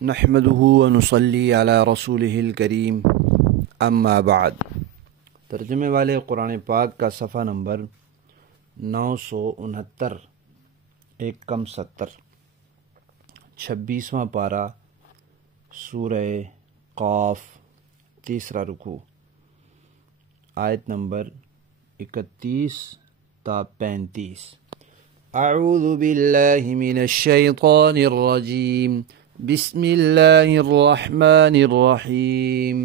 نحمده ونصلي علی رسولہ الکریم اما بعد۔ ترجمے والے قرآن پاک کا صفحہ نمبر 969 ایک کم 70، 26واں پارہ، سورہ قاف، تیسرا رکوع، آیت نمبر 31 تا 35۔ اعوذ باللہ من الشیطان الرجیم، بسم اللہ الرحمن الرحیم۔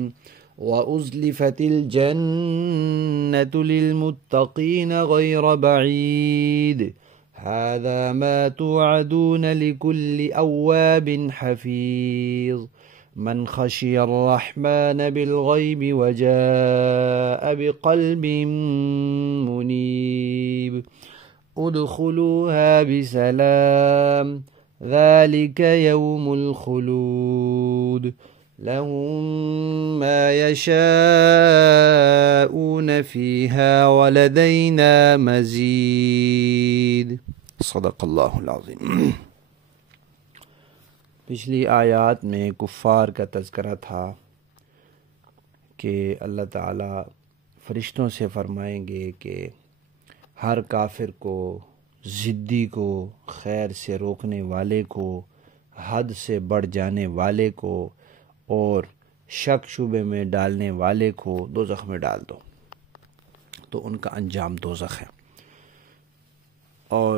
وَأُزْلِفَتِ الْجَنَّةُ لِلْمُتَّقِينَ غَيْرَ بَعِيدٍ هَذَا مَا تُوعَدُونَ لِكُلِّ أَوَّابٍ حَفِيظٍ من خشي الرحمن بالغيب وجاء بقلب منيب ادخلوها بسلام ذلك يوم الخلود لهم ما يشاءون فيها ولدينا مزيد۔ صدق اللہ العظیم۔ پچھلی آیات میں کفار کا تذکرہ تھا کہ اللہ تعالیٰ فرشتوں سے فرمائیں گے کہ ہر کافر کو، ضدی کو، خیر سے روکنے والے کو، حد سے بڑھ جانے والے کو اور شک شبے میں ڈالنے والے کو دوزخ میں ڈال دو، تو ان کا انجام دوزخ ہے۔ اور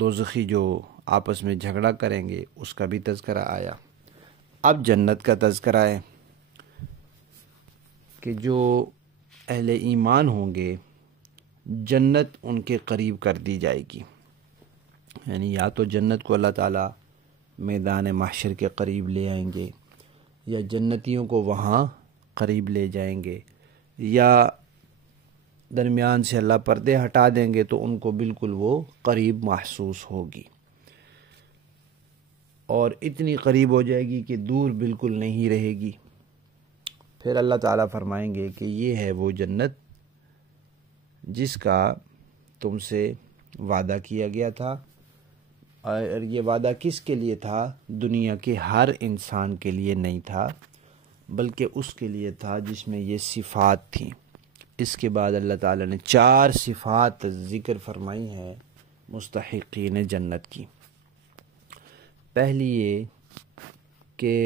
دوزخی جو آپس میں جھگڑا کریں گے اس کا بھی تذکرہ آیا۔ اب جنت کا تذکرہ ہے کہ جو اہل ایمان ہوں گے جنت ان کے قریب کر دی جائے گی، یعنی یا تو جنت کو اللہ تعالیٰ میدان محشر کے قریب لے آئیں گے، یا جنتیوں کو وہاں قریب لے جائیں گے، یا درمیان سے اللہ پردے ہٹا دیں گے تو ان کو بالکل وہ قریب محسوس ہوگی، اور اتنی قریب ہو جائے گی کہ دور بالکل نہیں رہے گی۔ پھر اللہ تعالیٰ فرمائیں گے کہ یہ ہے وہ جنت جس کا تم سے وعدہ کیا گیا تھا، اور یہ وعدہ کس کے لیے تھا؟ دنیا کے ہر انسان کے لیے نہیں تھا، بلکہ اس کے لیے تھا جس میں یہ صفات تھیں۔ اس کے بعد اللہ تعالیٰ نے 4 صفات ذکر فرمائی ہیں مستحقین جنت کی۔ پہلی یہ کہ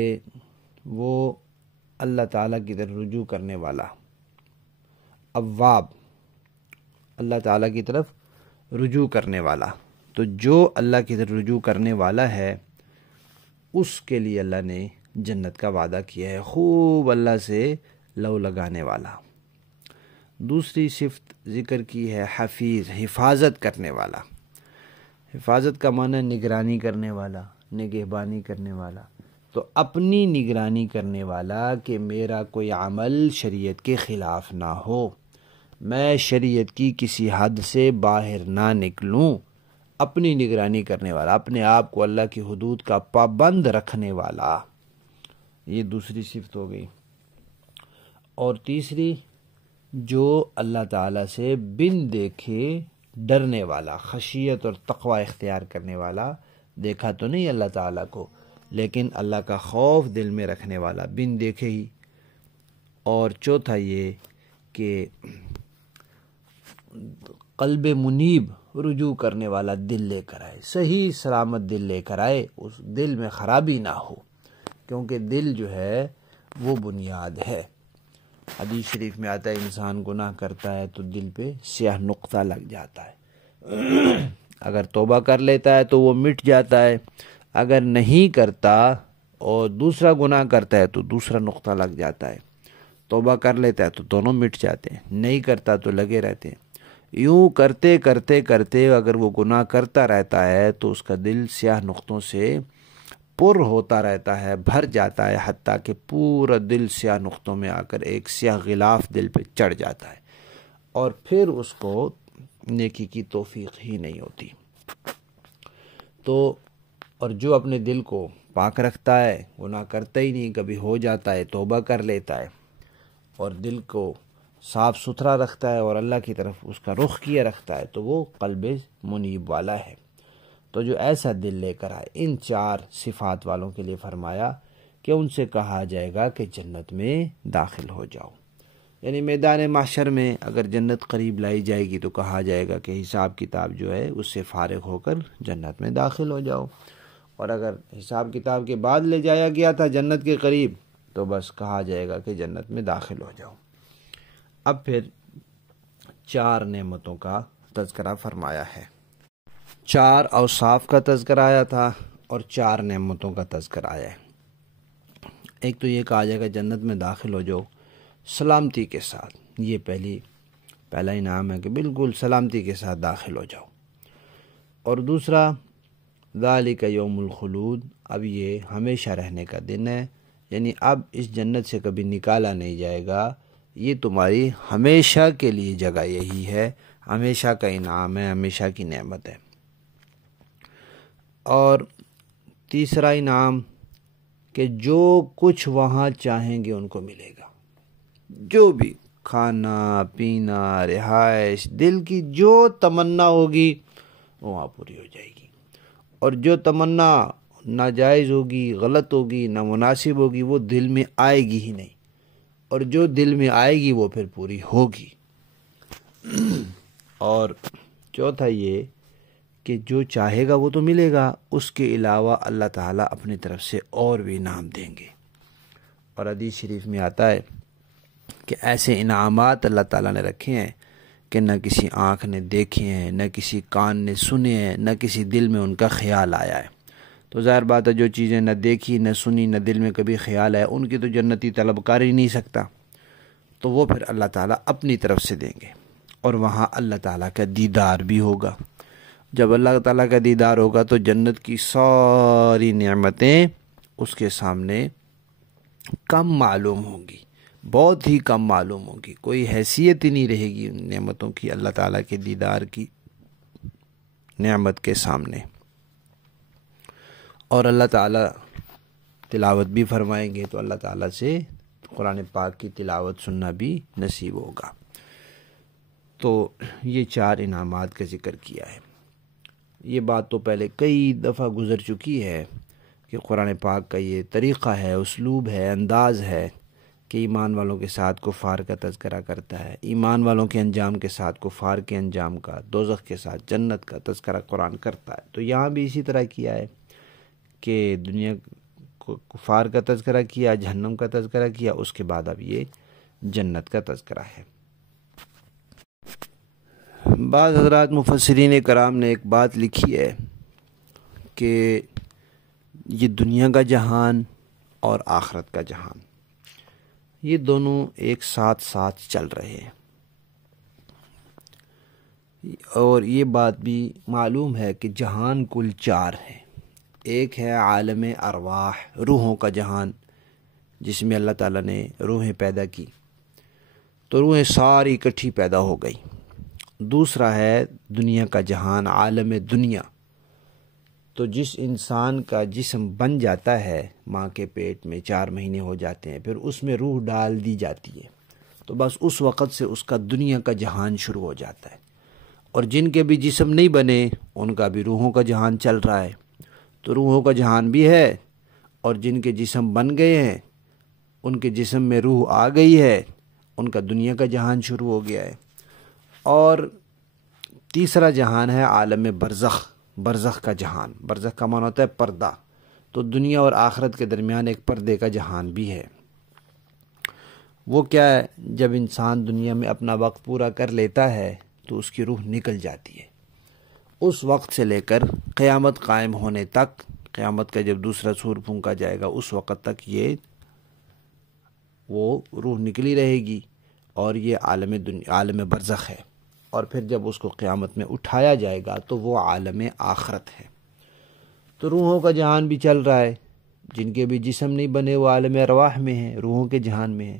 وہ اللہ تعالیٰ کی طرف رجوع کرنے والا، اواب، اللہ تعالیٰ کی طرف رجوع کرنے والا۔ تو جو اللہ کی طرف رجوع کرنے والا ہے اس کے لیے اللہ نے جنت کا وعدہ کیا ہے، خوب اللہ سے لو لگانے والا۔ دوسری صفت ذکر کی ہے حفیظ، حفاظت کرنے والا۔ حفاظت کا معنی نگرانی کرنے والا، نگہبانی کرنے والا۔ تو اپنی نگرانی کرنے والا کہ میرا کوئی عمل شریعت کے خلاف نہ ہو، میں شریعت کی کسی حد سے باہر نہ نکلوں، اپنی نگرانی کرنے والا، اپنے آپ کو اللہ کی حدود کا پابند رکھنے والا، یہ دوسری صفت ہو گئی۔ اور تیسری، جو اللہ تعالیٰ سے بن دیکھے ڈرنے والا، خشیت اور تقوی اختیار کرنے والا، دیکھا تو نہیں اللہ تعالیٰ کو لیکن اللہ کا خوف دل میں رکھنے والا بن دیکھے ہی۔ اور چوتھا یہ کہ قلب منیب، رجوع کرنے والا دل لے کر آئے، صحیح سلامت دل لے کر آئے، اس دل میں خرابی نہ ہو، کیونکہ دل جو ہے وہ بنیاد ہے۔ حدیث شریف میں آتا ہے انسان گناہ کرتا ہے تو دل پہ سیاہ نقطہ لگ جاتا ہے، اگر توبہ کر لیتا ہے تو وہ مٹ جاتا ہے، اگر نہیں کرتا اور دوسرا گناہ کرتا ہے تو دوسرا نقطہ لگ جاتا ہے، توبہ کر لیتا ہے تو دونوں مٹ جاتے ہیں، نہیں کرتا تو لگے رہتے ہیں۔ یوں کرتے کرتے کرتے اگر وہ گناہ کرتا رہتا ہے تو اس کا دل سیاہ نقطوں سے پر ہوتا رہتا ہے، بھر جاتا ہے، حتیٰ کہ پورا دل سیاہ نقطوں میں آ کر ایک سیاہ غلاف دل پہ چڑھ جاتا ہے، اور پھر اس کو نیکی کی توفیق ہی نہیں ہوتی۔ تو اور جو اپنے دل کو پاک رکھتا ہے، گناہ کرتا ہی نہیں، کبھی ہو جاتا ہے توبہ کر لیتا ہے، اور دل کو صاف ستھرا رکھتا ہے اور اللہ کی طرف اس کا رخ کیے رکھتا ہے، تو وہ قلب منیب والا ہے۔ تو جو ایسا دل لے کر آئے، ان 4 صفات والوں کے لیے فرمایا کہ ان سے کہا جائے گا کہ جنت میں داخل ہو جاؤ۔ یعنی میدان محشر میں اگر جنت قریب لائی جائے گی تو کہا جائے گا کہ حساب کتاب جو ہے اس سے فارغ ہو کر جنت میں داخل ہو جاؤ، اور اگر حساب کتاب کے بعد لے جایا گیا تھا جنت کے قریب تو بس کہا جائے گا کہ جنت میں داخل ہو جاؤ۔ اب پھر 4 نعمتوں کا تذکرہ فرمایا ہے، 4 اوصاف کا تذکرہ آیا تھا اور 4 نعمتوں کا تذکرہ آیا ہے۔ ایک تو یہ کہا جائے گا جنت میں داخل ہو جاؤ سلامتی کے ساتھ، یہ پہلا انعام ہے کہ بالکل سلامتی کے ساتھ داخل ہو جاؤ۔ اور دوسرا ذالک یوم الخلود، اب یہ ہمیشہ رہنے کا دن ہے، یعنی اب اس جنت سے کبھی نکالا نہیں جائے گا، یہ تمہاری ہمیشہ کے لیے جگہ یہی ہے، ہمیشہ کا انعام ہے، ہمیشہ کی نعمت ہے۔ اور تیسرا انعام کہ جو کچھ وہاں چاہیں گے ان کو ملے گا، جو بھی کھانا پینا رہائش دل کی جو تمنا ہوگی وہ وہاں پوری ہو جائے گی، اور جو تمنا ناجائز ہوگی، غلط ہوگی، نامناسب ہوگی وہ دل میں آئے گی ہی نہیں، اور جو دل میں آئے گی وہ پھر پوری ہوگی۔ اور چوتھا یہ کہ جو چاہے گا وہ تو ملے گا، اس کے علاوہ اللہ تعالیٰ اپنی طرف سے اور بھی انعام دیں گے۔ اور حدیث شریف میں آتا ہے کہ ایسے انعامات اللہ تعالیٰ نے رکھے ہیں کہ نہ کسی آنکھ نے دیکھے ہیں، نہ کسی کان نے سنے ہیں، نہ کسی دل میں ان کا خیال آیا ہے۔ تو ظاہر بات ہے جو چیزیں نہ دیکھی نہ سنی نہ دل میں کبھی خیال آیا ان کی تو جنتی طلب کر ہی نہیں سکتا، تو وہ پھر اللہ تعالیٰ اپنی طرف سے دیں گے، اور وہاں اللہ تعالیٰ کا دیدار بھی ہوگا۔ جب اللہ تعالیٰ کا دیدار ہوگا تو جنت کی ساری نعمتیں اس کے سامنے کم معلوم ہوں گی، بہت ہی کم معلوم ہوگی، کوئی حیثیت ہی نہیں رہے گی ان نعمتوں کی اللہ تعالیٰ کے دیدار کی نعمت کے سامنے۔ اور اللہ تعالیٰ تلاوت بھی فرمائیں گے تو اللہ تعالیٰ سے قرآن پاک کی تلاوت سننا بھی نصیب ہوگا۔ تو یہ 4 انعامات کا ذکر کیا ہے۔ یہ بات تو پہلے کئی دفعہ گزر چکی ہے کہ قرآن پاک کا یہ طریقہ ہے، اسلوب ہے، انداز ہے کہ ایمان والوں کے ساتھ کفار کا تذکرہ کرتا ہے، ایمان والوں کے انجام کے ساتھ کفار کے انجام کا، دوزخ کے ساتھ جنت کا تذکرہ قرآن کرتا ہے۔ تو یہاں بھی اسی طرح کیا ہے کہ دنیا کو کفار کا تذکرہ کیا، جہنم کا تذکرہ کیا، اس کے بعد اب یہ جنت کا تذکرہ ہے۔ بعض حضرات مفسرین کرام نے ایک بات لکھی ہے کہ یہ دنیا کا جہان اور آخرت کا جہان یہ دونوں ایک ساتھ چل رہے ہیں، اور یہ بات بھی معلوم ہے کہ جہان کل 4 ہیں۔ ایک ہے عالم ارواح، روحوں کا جہان، جس میں اللہ تعالیٰ نے روحیں پیدا کی تو روحیں ساری اکٹھی پیدا ہو گئی۔ دوسرا ہے دنیا کا جہان، عالم دنیا، تو جس انسان کا جسم بن جاتا ہے ماں کے پیٹ میں 4 مہینے ہو جاتے ہیں، پھر اس میں روح ڈال دی جاتی ہے، تو بس اس وقت سے اس کا دنیا کا جہان شروع ہو جاتا ہے۔ اور جن کے بھی جسم نہیں بنے ان کا بھی روحوں کا جہان چل رہا ہے، تو روحوں کا جہان بھی ہے، اور جن کے جسم بن گئے ہیں ان کے جسم میں روح آ گئی ہے، ان کا دنیا کا جہان شروع ہو گیا ہے۔ اور تیسرا جہان ہے عالم برزخ، برزخ کا جہان، برزخ کا معنی ہوتا ہے پردہ، تو دنیا اور آخرت کے درمیان ایک پردے کا جہان بھی ہے۔ وہ کیا ہے؟ جب انسان دنیا میں اپنا وقت پورا کر لیتا ہے تو اس کی روح نکل جاتی ہے، اس وقت سے لے کر قیامت قائم ہونے تک، قیامت کا جب دوسرا سور پھونکا جائے گا اس وقت تک وہ روح نکلی رہے گی، اور یہ عالم برزخ ہے۔ اور پھر جب اس کو قیامت میں اٹھایا جائے گا تو وہ عالم آخرت ہے۔ تو روحوں کا جہان بھی چل رہا ہے، جن کے بھی جسم نہیں بنے وہ عالم ارواح میں ہیں، روحوں کے جہان میں ہیں،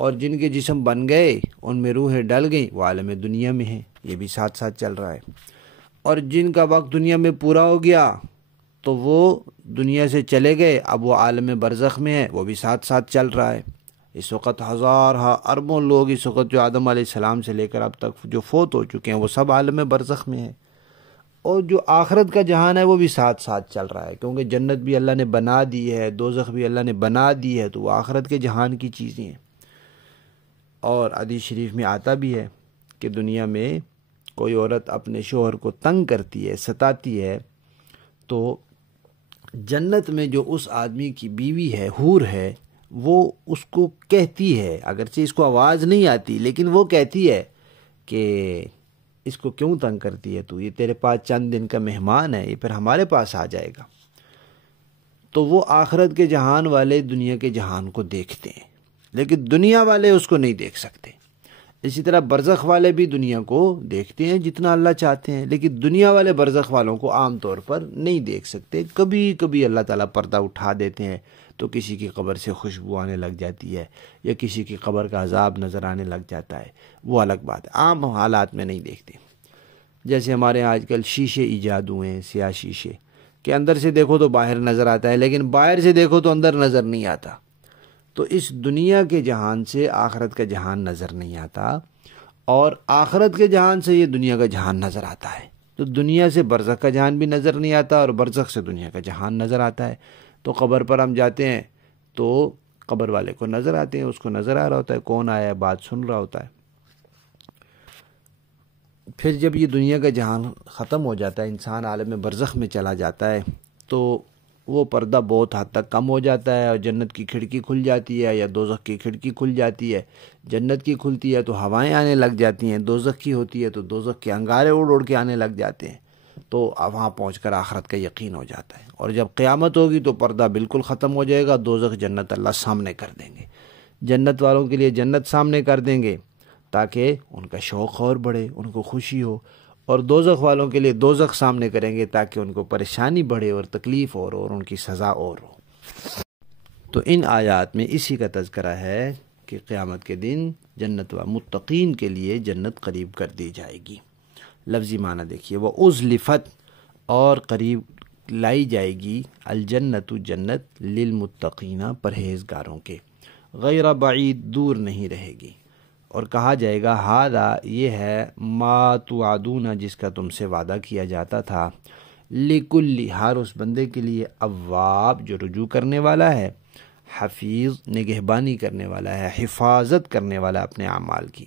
اور جن کے جسم بن گئے ان میں روحیں ڈل گئیں وہ عالم دنیا میں ہیں، یہ بھی ساتھ چل رہا ہے۔ اور جن کا وقت دنیا میں پورا ہو گیا تو وہ دنیا سے چلے گئے، اب وہ عالم برزخ میں ہے، وہ بھی ساتھ چل رہا ہے۔ اس وقت ہزارہ اربوں لوگ اس وقت جو آدم علیہ السلام سے لے کر اب تک جو فوت ہو چکے ہیں وہ سب عالم برزخ میں ہیں، اور جو آخرت کا جہان ہے وہ بھی ساتھ ساتھ چل رہا ہے، کیونکہ جنت بھی اللہ نے بنا دی ہے، دوزخ بھی اللہ نے بنا دی ہے، تو وہ آخرت کے جہان کی چیزیں ہیں۔ اور حدیث شریف میں آتا بھی ہے کہ دنیا میں کوئی عورت اپنے شوہر کو تنگ کرتی ہے، ستاتی ہے، تو جنت میں جو اس آدمی کی بیوی ہے، حور ہے، وہ اس کو کہتی ہے، اگرچہ اس کو آواز نہیں آتی لیکن وہ کہتی ہے کہ اس کو کیوں تنگ کرتی ہے تو، یہ تیرے پاس چند دن کا مہمان ہے، یہ پھر ہمارے پاس آ جائے گا۔ تو وہ آخرت کے جہان والے دنیا کے جہان کو دیکھتے ہیں، لیکن دنیا والے اس کو نہیں دیکھ سکتے۔ اسی طرح برزخ والے بھی دنیا کو دیکھتے ہیں جتنا اللہ چاہتے ہیں، لیکن دنیا والے برزخ والوں کو عام طور پر نہیں دیکھ سکتے۔ کبھی کبھی اللہ تعالیٰ پردہ اٹھا دیتے ہیں تو کسی کی قبر سے خوشبو آنے لگ جاتی ہے، یا کسی کی قبر کا عذاب نظر آنے لگ جاتا ہے، وہ الگ بات ہے، عام حالات میں نہیں دیکھتے۔ جیسے ہمارے آج کل شیشے ایجاد ہوئے ہیں، سیاہ شیشے کہ اندر سے دیکھو تو باہر نظر آتا ہے، لیکن باہر سے دیکھو تو اندر نظر نہیں آتا۔ تو اس دنیا کے جہان سے آخرت کا جہان نظر نہیں آتا، اور آخرت کے جہان سے یہ دنیا کا جہان نظر آتا ہے۔ تو دنیا سے برزخ کا جہان بھی نظر نہیں آتا، اور برزخ سے دنیا کا جہان نظر آتا ہے۔ تو قبر پر ہم جاتے ہیں تو قبر والے کو نظر آتے ہیں، اس کو نظر آ رہا ہوتا ہے کون آیا ہے، بات سن رہا ہوتا ہے۔ پھر جب یہ دنیا کا جہان ختم ہو جاتا ہے، انسان عالم برزخ میں چلا جاتا ہے، تو وہ پردہ بہت حد تک کم ہو جاتا ہے، اور جنت کی کھڑکی کھل جاتی ہے یا دوزخ کی کھڑکی کھل جاتی ہے۔ جنت کی کھلتی ہے تو ہوائیں آنے لگ جاتی ہیں، دوزخ کی ہوتی ہے تو دوزخ کے انگارے اڑ اڑ کے آنے لگ جاتے ہیں، تو وہاں پہنچ کر آخرت کا یقین ہو جاتا ہے۔ اور جب قیامت ہوگی تو پردہ بالکل ختم ہو جائے گا، دوزخ جنت اللہ سامنے کر دیں گے، جنت والوں کے لیے جنت سامنے کر دیں گے تاکہ ان کا شوق اور بڑھے، ان کو خوشی ہو، اور دوزخ والوں کے لیے دوزخ سامنے کریں گے تاکہ ان کو پریشانی بڑھے اور تکلیف اور ان کی سزا اور ہو۔ تو ان آیات میں اسی کا تذکرہ ہے کہ قیامت کے دن جنت و متقین کے لیے جنت قریب کر دی جائے گی۔ لفظی معنی دیکھیے، وَأُزْلِفَتْ، اور قریب لائی جائے گی، الجنت جنت، للمتقین پرہیزگاروں کے، غیر بعید دور نہیں رہے گی، اور کہا جائے گا ہذا یہ ہے ما توعدون جس کا تم سے وعدہ کیا جاتا تھا، لکل ہر اس بندے کے لیے، اواب جو رجوع کرنے والا ہے، حفیظ نگہبانی کرنے والا ہے، حفاظت کرنے والا اپنے اعمال کی،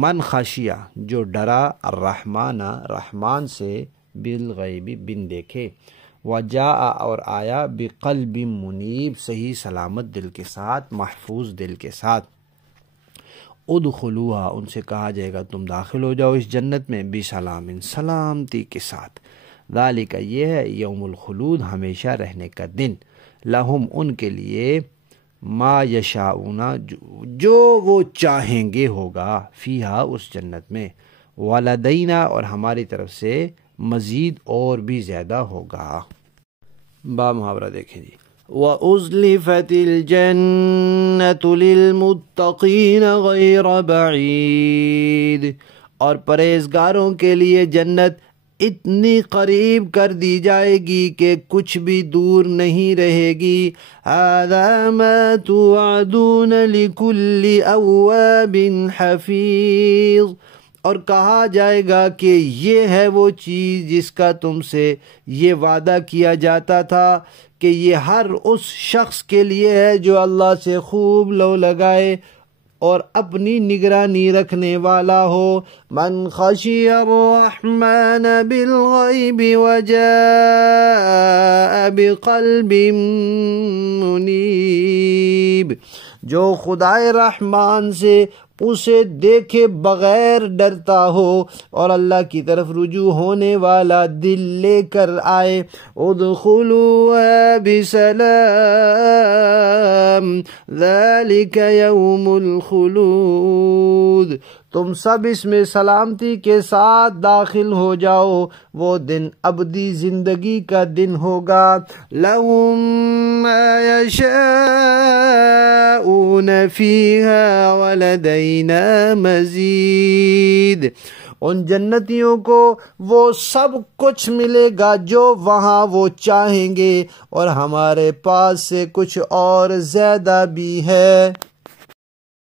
من خشیہ جو ڈرا، الرحمن رحمان سے، بالغیب بن دیکھے، وجاء اور آیا، بقلب منیب صحیح سلامت دل کے ساتھ، محفوظ دل کے ساتھ، ادخلوہا ان سے کہا جائے گا تم داخل ہو جاؤ اس جنت میں، بسلام سلامتی کے ساتھ، ذالک یہ ہے یوم الخلود ہمیشہ رہنے کا دن، لہم ان کے لیے، ما یشاؤون جو وہ چاہیں گے ہوگا، فیہا اس جنت میں، ولدینا اور ہماری طرف سے مزید اور بھی زیادہ ہوگا۔ با محاورہ دیکھیں جی، وَأُزْلِفَتِ الْجَنَّةُ لِلْمُتَّقِينَ غَيْرَ بَعِيدٍ، اور پرہیزگاروں کے لیے جنت اتنی قریب کر دی جائے گی کہ کچھ بھی دور نہیں رہے گی، هَذَا مَا تُوعَدُونَ لِكُلِّ أَوَّابٍ حَفِيظٍ، اور کہا جائے گا کہ یہ ہے وہ چیز جس کا تم سے یہ وعدہ کیا جاتا تھا کہ یہ ہر اس شخص کے لیے ہے جو اللہ سے خوب لو لگائے اور اپنی نگرانی رکھنے والا ہو، من خشی الرحمن بالغیب وجاء بقلب منیب، جو خدائے رحمان سے اسے دیکھے بغیر ڈرتا ہو اور اللہ کی طرف رجوع ہونے والا دل لے کر آئے، ادخلوها بسلام ذلك یوم الخلود، تم سب اس میں سلامتی کے ساتھ داخل ہو جاؤ، وہ دن ابدی زندگی کا دن ہوگا، لہم ما یشاءون فیہا ولدینا مزید، ان جنتیوں کو وہ سب کچھ ملے گا جو وہاں وہ چاہیں گے، اور ہمارے پاس سے کچھ اور زیادہ بھی ہے۔